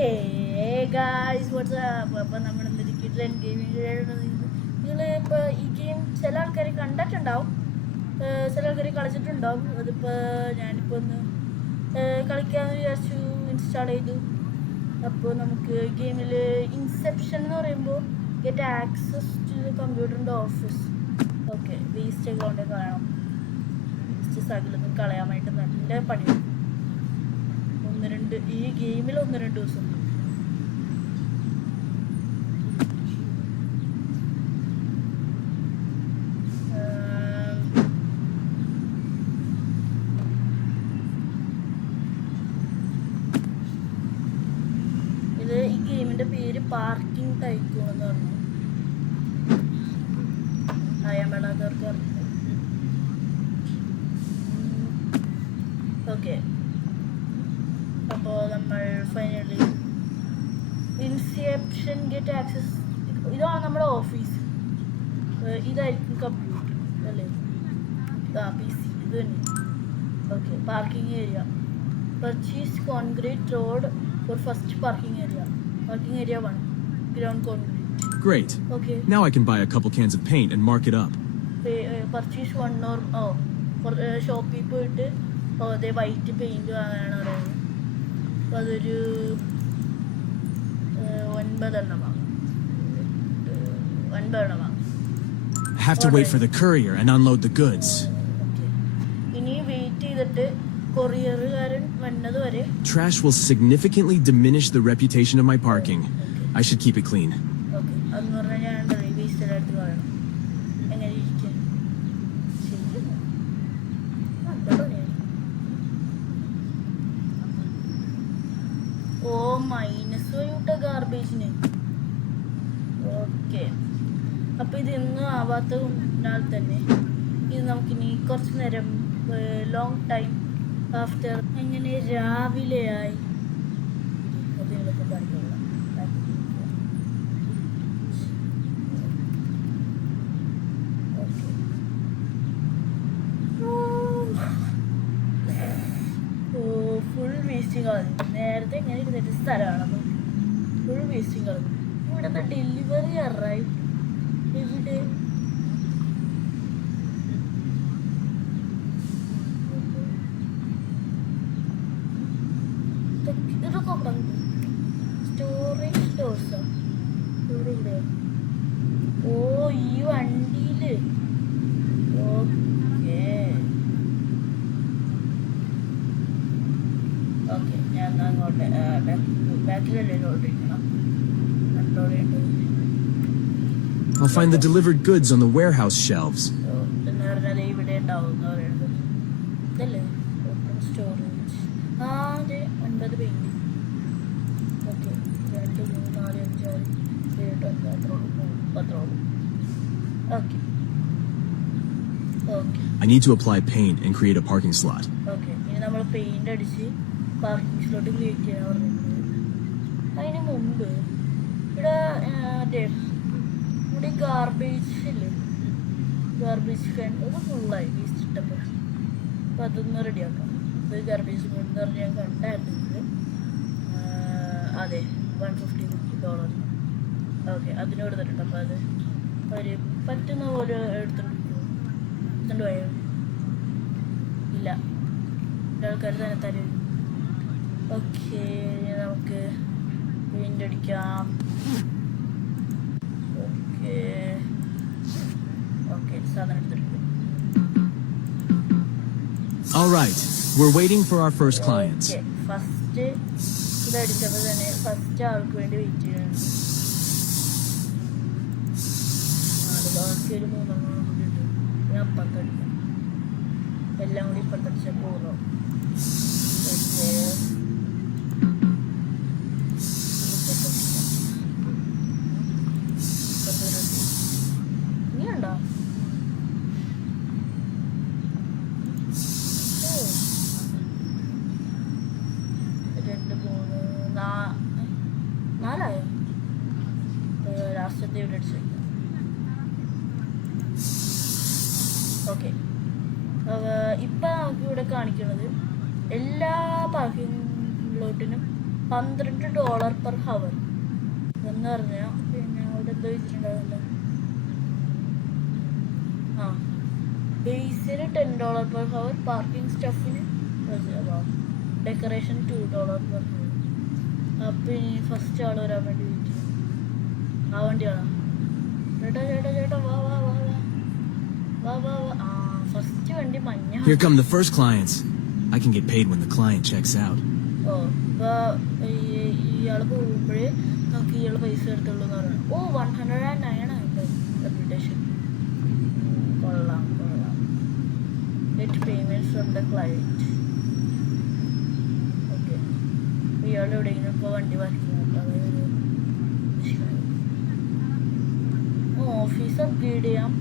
Hey guys, what's up? അപ്പോൾ നമ്മൾ ഇന്നൊരു കിഡ്ലൻ ഗെയിമിംഗ് നിങ്ങൾ ഇപ്പോൾ ഈ ഗെയിം ചില ആൾക്കാർ കണ്ടിട്ടുണ്ടാവും, ചില ആൾക്കാർ കളിച്ചിട്ടുണ്ടാവും. അതിപ്പോൾ ഞാനിപ്പോൾ ഒന്ന് കളിക്കാമെന്ന് വിചാരിച്ചു, ഇൻസ്റ്റാൾ ചെയ്തു. അപ്പോൾ നമുക്ക് ഗെയിമിൽ ഇൻസെപ്ഷൻ എന്ന് പറയുമ്പോൾ ഗെറ്റ് ആക്സസ് ടു ദ കമ്പ്യൂട്ടറിൻ്റെ ഓഫീസ്. ഓക്കെ, വേസ്റ്റ് ഒക്കെ കൊണ്ട് കളയണം. വേസ്റ്റ് സകലൊന്നും കളയാൻ വേണ്ടി നല്ല പണിയാണ്. ഈ ഗെയിമിൽ 1-2 ദിവസം ഇത് ഈ ഗെയിമിന്റെ പേര് പാർക്കിംഗ് ടൈക്കൂൺ എന്ന് പറഞ്ഞു. അറിയാൻ പാടാത്തവർക്ക് അറിയില്ല. ഓക്കെ, അപ്പോൾ നമ്മൾ ഫൈനലി ഇൻസെപ്ഷൻ ഗെറ്റ് ആക്സസ്. ഇതാണ് നമ്മുടെ ഓഫീസ്, ഇതായിരിക്കും കമ്പ്യൂട്ടർ അല്ലേ? PC ഇത് തന്നെ. Okay, parking area. Purchase concrete road for first parking area. Parking area 1, ground concrete. Great. Okay. Now I can buy a couple cans of paint and mark it up. Purchase 1 or for ഷോപ്പിൽ പോയിട്ട് അതേ white paint വാങ്ങാനാണ് പറയുന്നത്. അപ്പോൾ അതൊരു 9 എണ്ണം വാങ്ങും. 9 എണ്ണം വാങ്ങും. I have to wait for the courier and unload the goods. ഇനി വെയിറ്റ് ചെയ്തിട്ട് കൊറിയറുകാരൻ വന്നത് വരെ. Trash will significantly diminish the reputation of my parking. I should keep it clean. Okay, അതെന്ന് പറഞ്ഞാൽ ഞാൻ വേസ്റ്റ് എടുത്ത് കളയണം. എങ്ങനെ ഇരിക്കും? ഓ, മൈനസ് പോയിട്ട ഗാർബേജിന്. ഓക്കെ, അപ്പോൾ ഇതൊന്നും ആവാത്തതിനാൽ തന്നെ ഇത് നമുക്കിനി കുറച്ച് നേരം ലോങ് ടൈം ആഫ്റ്റർ എങ്ങനെ രാവിലെയായി അതിങ്ങളൊക്കെ പറഞ്ഞോളാം. ഫുൾ വേസ്റ്റിംഗ് കളഞ്ഞു. നേരത്തെ എങ്ങനെ ഇരുന്നിട്ട് സ്ഥലമാണ് ഫുൾ വേസ്റ്റിംഗ് കളഞ്ഞു. ഇവിടുത്തെ ഡെലിവറി അറൈവ് എവിടെ? ഇതൊക്കെ പറഞ്ഞു സ്റ്റോറേജ് ഡോർസാ ഇവിടെ. ഓ, ഈ വണ്ടിയില്. ഓക്കെ, ഞാൻ അങ്ങോട്ട് ബാക്കിലല്ലേ ലോഡ് ചെയ്യണം. അൺലോഡ് ചെയ്യേണ്ടത്. I'll find the delivered goods on the warehouse shelves. എന്ന് പറഞ്ഞാൽ ഇവിടെ ഉണ്ടാവും എന്ന് പറയുന്നത്. ഇതല്ലേ ഓപ്പൺ സ്റ്റോറേജ്. അതെ, 9 paint. Okay, 2, 3, 4, 5, 6, 7, 8, 9, 10. Okay okay I need to apply paint and create a parking slot. Okay, ഇനി നമ്മൾ പെയിന്റ് അടിച്ച് പാർക്കിംഗ് സ്ലോട്ട് ക്രിയേറ്റ് ചെയ്യാൻ പറഞ്ഞിട്ടുണ്ട്. അതിന് മുമ്പ് ഇവിടെ ഇവിടെ ഗാർബേജ് ഇല്ലേ, ഗാർബേജ് ഫാൻ അത് ഫുള്ളായി വേസ്റ്റ് ഇട്ടപ്പോൾ. അപ്പോൾ അതൊന്ന് റെഡിയാക്കാം. ഒരു ഗാർബേജ് ഫാൻ എന്ന് പറഞ്ഞാൽ ഞാൻ കണ്ടായിരുന്നത്. അതെ, $150. ഓക്കെ, അതിന് കൊടുത്തിട്ടുണ്ട്. അപ്പോൾ അത് ഒരു പറ്റുന്ന പോലെ എടുത്തുകൊണ്ട് പോയോ? ഇല്ല, ആൾക്കാർ തന്നെ തരും. ഓക്കെ, നമുക്ക് പെയിൻ്റ് അടിക്കാം. ഓക്കെ ഓക്കെ, സാധനം എടുത്തിട്ടുണ്ട്. All right, we're waiting for our first clients. First ഇതടിച്ചപ്പോൾ തന്നെ ഫസ്റ്റ് ആൾക്ക് വേണ്ടി വെയിറ്റ് ചെയ്യണം. അത് ബാക്കി ഒരു 3 കൂടി ഉണ്ട്. ഞാൻ അപ്പത്തടിക്കാം. എല്ലാം കൂടി ഇപ്പത്തടിച്ചാൽ പോകുന്നു. ഇനിയുണ്ടോ? 2, 3, 4 ലാസ്റ്റത്തെ ഇവിടെ അടിച്ചു. ഓക്കെ, ഇപ്പം നമുക്ക് ഇവിടെ കാണിക്കുന്നത് എല്ലാ പാർക്കിംഗ് ലോട്ടിനും $100 per hour എന്ന് പറഞ്ഞാൽ പിന്നെ അവിടെ എന്തോ വെച്ചിട്ടുണ്ടാവില്ല. ആ ബേസിന് $10 per hour, പാർക്കിംഗ് സ്റ്റഫിന് ഡെക്കറേഷൻ $2 per hour. അപ്പം ഇനി ഫസ്റ്റ് ആൾ വരാൻ വേണ്ടി വെയിറ്റ് ചെയ്യും. ആ വണ്ടിയാണോ? ചേട്ടാ ചേട്ടാ ചേട്ടാ വാ വാ വാ വാ വാ വാ വാ. ആ ഫസ്റ്റ് വണ്ടി മഞ്ഞ. Here come the first clients. I can get paid when the client checks out. ഓ അപ്പോൾ ഇയാൾ പോകുമ്പോഴേ നമുക്ക് ഇയാൾ പൈസ എടുത്തുള്ളൂ എന്ന് പറഞ്ഞു. ഓ 109 ആണ് റെപ്യൂട്ടേഷൻ. കൊള്ളാം കൊള്ളാം. Get payment from the client. Okay ഇയാൾ എവിടെയെങ്കിലും ഇപ്പോൾ വണ്ടി പാർക്കിംഗ് കേട്ടോ. അതായത് ഓഫീസ് അപ്ഗ്രേഡ് ചെയ്യാം.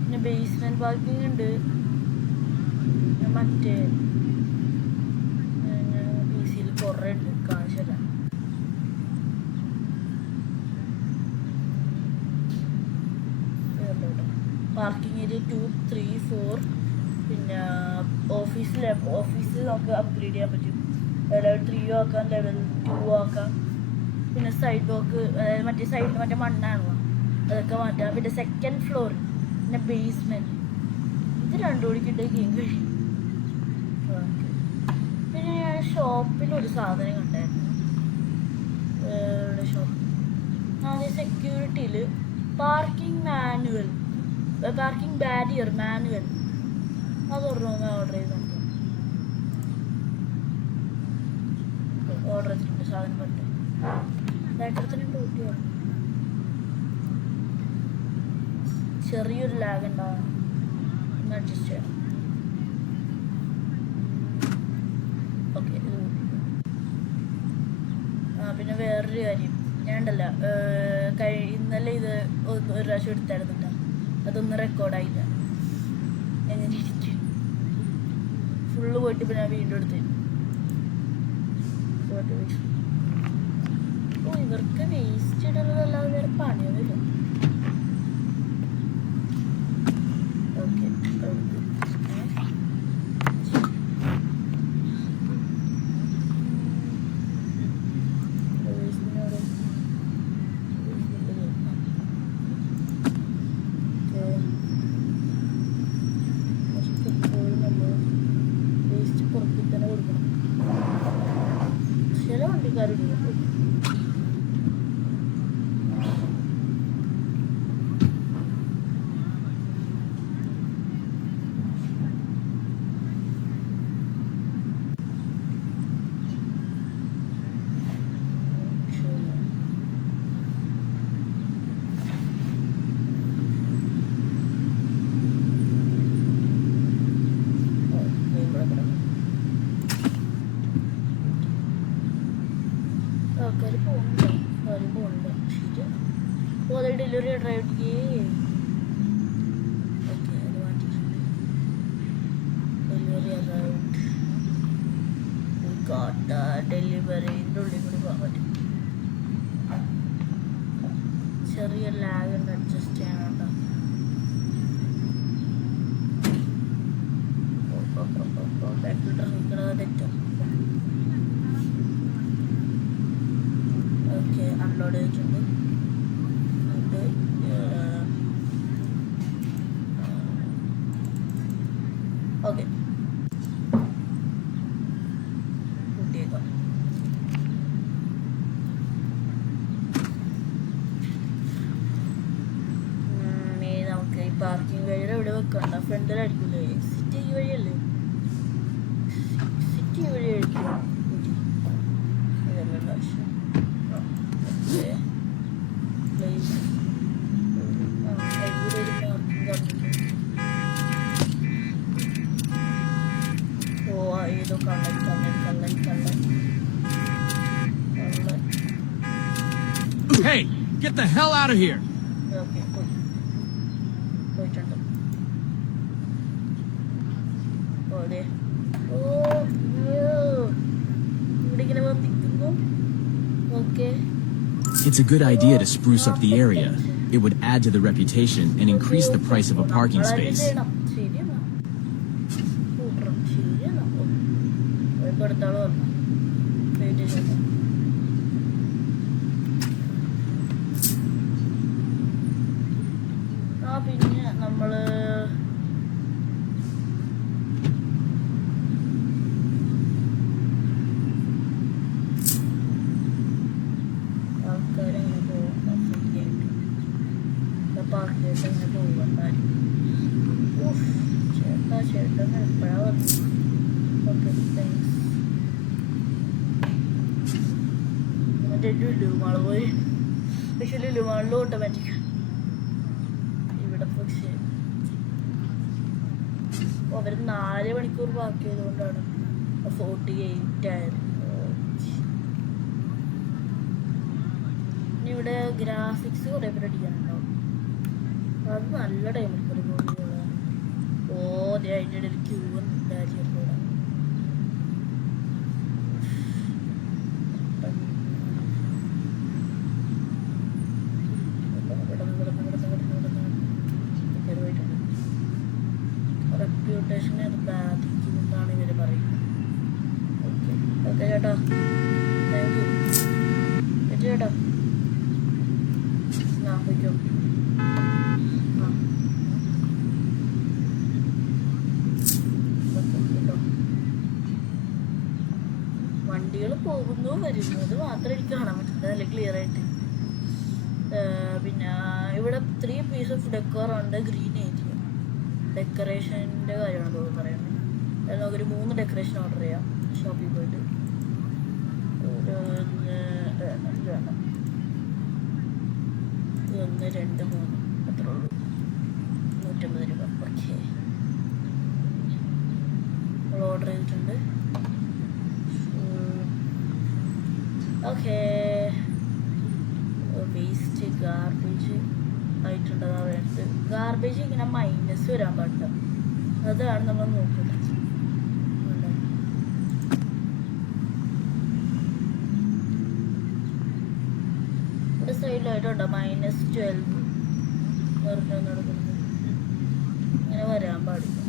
പിന്നെ ബേസ്മെൻറ്റ് പാർക്കിംഗ് ഉണ്ട്. മറ്റേ പി സിയിൽ കുറേ ഉണ്ട്, കാണിച്ചല്ല. Parking area 2, 3, 4. പിന്നെ ഓഫീസിൽ നമുക്ക് അപ്ഗ്രേഡ് ചെയ്യാൻ പറ്റും. ലെവൽ 3 ആക്കാം, ലെവൽ 2 ആക്കാം. പിന്നെ സൈഡ് വോക്ക്, മറ്റേ സൈഡിൽ മറ്റേ മണ്ണാണല്ലോ, അതൊക്കെ മാറ്റാം. പിന്നെ സെക്കൻഡ് ഫ്ലോർ, പിന്നെ ബേസ്മെൻറ്റ്. ഇത് രണ്ടു മണിക്കിട്ട് ഗെയിം കഴിയും. പിന്നെ ഞാൻ ഷോപ്പിലൊരു സാധനം കണ്ടായിരുന്നു. ഷോപ്പ് അതെ സെക്യൂരിറ്റിയിൽ പാർക്കിംഗ് ബാരിയർ മാനുവൽ അതൊരെണ്ണം ഓർഡർ ചെയ്ത് നോക്കാം. ഓർഡർ ചെയ്തിട്ടുണ്ട് സാധനം പറ്റും. ഡയറക്ടത്തിന് ഡ്യൂട്ടിയാണ്. ചെറിയൊരു ലാഗ് ഉണ്ടാവും, ഒന്ന് അഡ്ജസ്റ്റ് ചെയ്യണം. ഓക്കെ പിന്നെ വേറൊരു കാര്യം ഞാൻ ഉണ്ടല്ല, ഇന്നലെ ഇത് ഒരു പ്രാവശ്യം എടുത്തായിരുന്നു കേട്ടോ. അതൊന്നും റെക്കോർഡായില്ല. എങ്ങനെ ഇരിക്കും ഫുള്ള് പോയിട്ട് ഇപ്പം ഞാൻ വീണ്ടും എടുത്തു. ഓ ഇവർക്ക് വേസ്റ്റ് ഇടുന്നതല്ലാതെ വേറെ പണിയൊന്നുമില്ല. ഓക്കെ ചില വണ്ടിക്കാരുണ്ട്. ആൾക്കാർ പോകുന്നുണ്ടോ? ആരും പോകുന്നുണ്ടോ? ശരിയാണ്. ഓ അത് ഡെലിവറി ഡ്രൈവ് ഓക്കെ അത് മാറ്റിയിട്ടുണ്ട്. ഡെലിവറി ഡെലിവറിൻ്റെ ഉള്ളിൽ കൂടി പോകാൻ പറ്റും. ചെറിയ ലാഗ് ഉണ്ട്, അഡ്ജസ്റ്റ് ചെയ്യാനുണ്ടോ? ബാക്കിലോട്ട് നിൽക്കുന്നത് തെറ്റോ? ഓക്കെ അൺലോഡ് ചെയ്തിട്ടുണ്ട്. അത് ഓക്കെ കൂട്ടിയേക്കാം. നമുക്ക് ഈ പാർക്കിംഗ് വഴിയുടെ ഇവിടെ വെക്കണ്ട, ഫ്രണ്ടിലായിരിക്കില്ലേ? എക്സിറ്റ് ഈ വഴിയല്ലേ? എക്സിറ്റ് ഈ വഴി ആയിരിക്കും. ഇതല്ല ആവശ്യം. ഓ ഏതോ കള്ളൻ. Hey, get the hell out of here! Okay പോയിട്ടുണ്ട്. ഓടെ ഓ ഇവിടെ ഇങ്ങനെ വന്നിരിക്കുന്നു. Okay It's a good idea to spruce up the area. It would add to the reputation and increase the price of a parking space. ശരിയാണ്. Park ചെയ്തിട്ട് ഇങ്ങനെ പോകണ്ടായി. ചേട്ടൻ എപ്പോഴാ വന്നു? Okay thanks. മറ്റേ ലുലുമാള് പോയി. പക്ഷെ ലുലുമാളിൽ ഓട്ടോമാറ്റിക് ഇവിടെ പക്ഷേ അവർ 4 മണിക്കൂർ പാർക്ക് ചെയ്തുകൊണ്ടാണ് 48 ആയത്. ഇനി ഇവിടെ ഗ്രാഫിക്സ് കുറേ പേര് അടിക്കാനുണ്ടാവും. അത് നല്ല ടൈം എടുക്കും. അതിൻ്റെ ഇടയിൽ ക്യൂ ഉണ്ടായിരുന്നു. റെപ്യൂട്ടേഷനെ അത് ബാധിക്കുമെന്നാണ് ഇവർ പറയുന്നത്. ഓക്കെ ഓക്കെ ചേട്ടാ, താങ്ക് യു ചേട്ടാ. ആ വയ്ക്കോ. വണ്ടികൾ പോകുന്നു വരുന്നത് മാത്രം എനിക്ക് കാണാൻ പറ്റുന്നത് നല്ല ക്ലിയർ ആയിട്ട്. പിന്നെ ഇവിടെ 3 പീസ് ഓഫ് ഡെക്കോർ ഉണ്ട്. ഗ്രീൻ ഏരിയ ഡെക്കറേഷൻ്റെ കാര്യമാണ് തോന്നുന്നു പറയുന്നത്. നമുക്കൊരു 3 ഡെക്കറേഷൻ ഓർഡർ ചെയ്യാം ഷോപ്പിൽ പോയിട്ട്. വേണം 1 2 3 അത്രേ ഉള്ളൂ. 150 രൂപ. ഓക്കെ നമ്മൾ ഓർഡർ ചെയ്തിട്ടുണ്ട്. ഓക്കെ വേസ്റ്റ് ഗാർബേജ് ആയിട്ടുണ്ടതാ വേണ്ടത്. ഗാർബേജ് ഇങ്ങനെ മൈനസ് വരാൻ പാടില്ല, അതാണ് നമ്മൾ നോക്കുന്നത്. ഇവിടെ സൈഡിലായിട്ടുണ്ടോ -12 പറഞ്ഞു നടക്കുന്നത്. ഇങ്ങനെ വരാൻ പാടില്ല.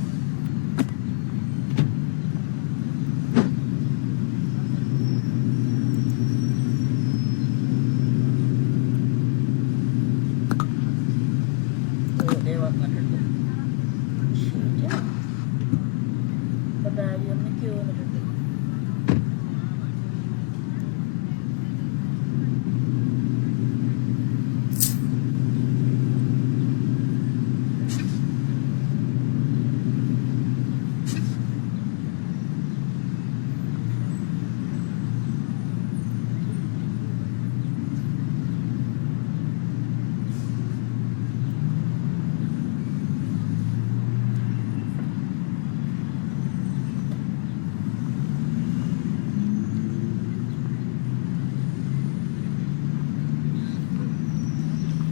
വന്നിട്ടുണ്ട് ശരിയാ. ബാരിയറിന് ക്യൂ വന്നിട്ടുണ്ട്.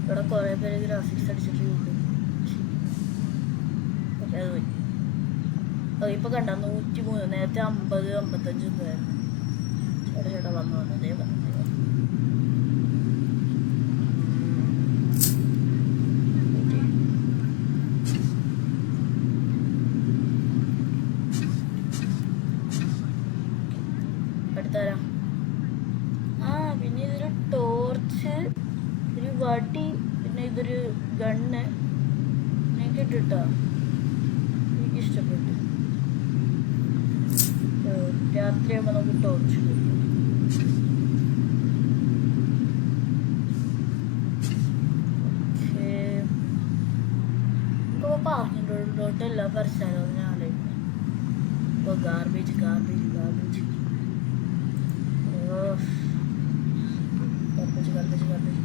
ഇവിടെ കുറേ പേര് ഗ്രാഫിക്സ് അടിച്ചിട്ടുണ്ട്. ഓക്കെ അത് പോയി. ഇപ്പോൾ കണ്ട 103, നേരത്തെ 50 55 ഒന്നായിരുന്നു. ചേട്ടാ വന്നു വന്നതേ വന്നതേ എടുത്തരാം. പിന്നെ ഇതൊരു ടോർച്ച്, ഒരു വടി, പിന്നെ ഇതൊരു ഗണ്ണ് എനിക്ക് ഇട്ടിട്ടോ. എനിക്കിഷ്ടപ്പെട്ടു. രാത്രിയാകുമ്പോൾ നമുക്ക് ടോർച്ച് കിട്ടും. ഇപ്പോൾ പാർക്കിംഗ് എല്ലാം പറിച്ചാലോ ഞാൻ ആലോചിക്കുന്നത്. ഇപ്പോൾ garbage garbage garbage garbage garbage garbage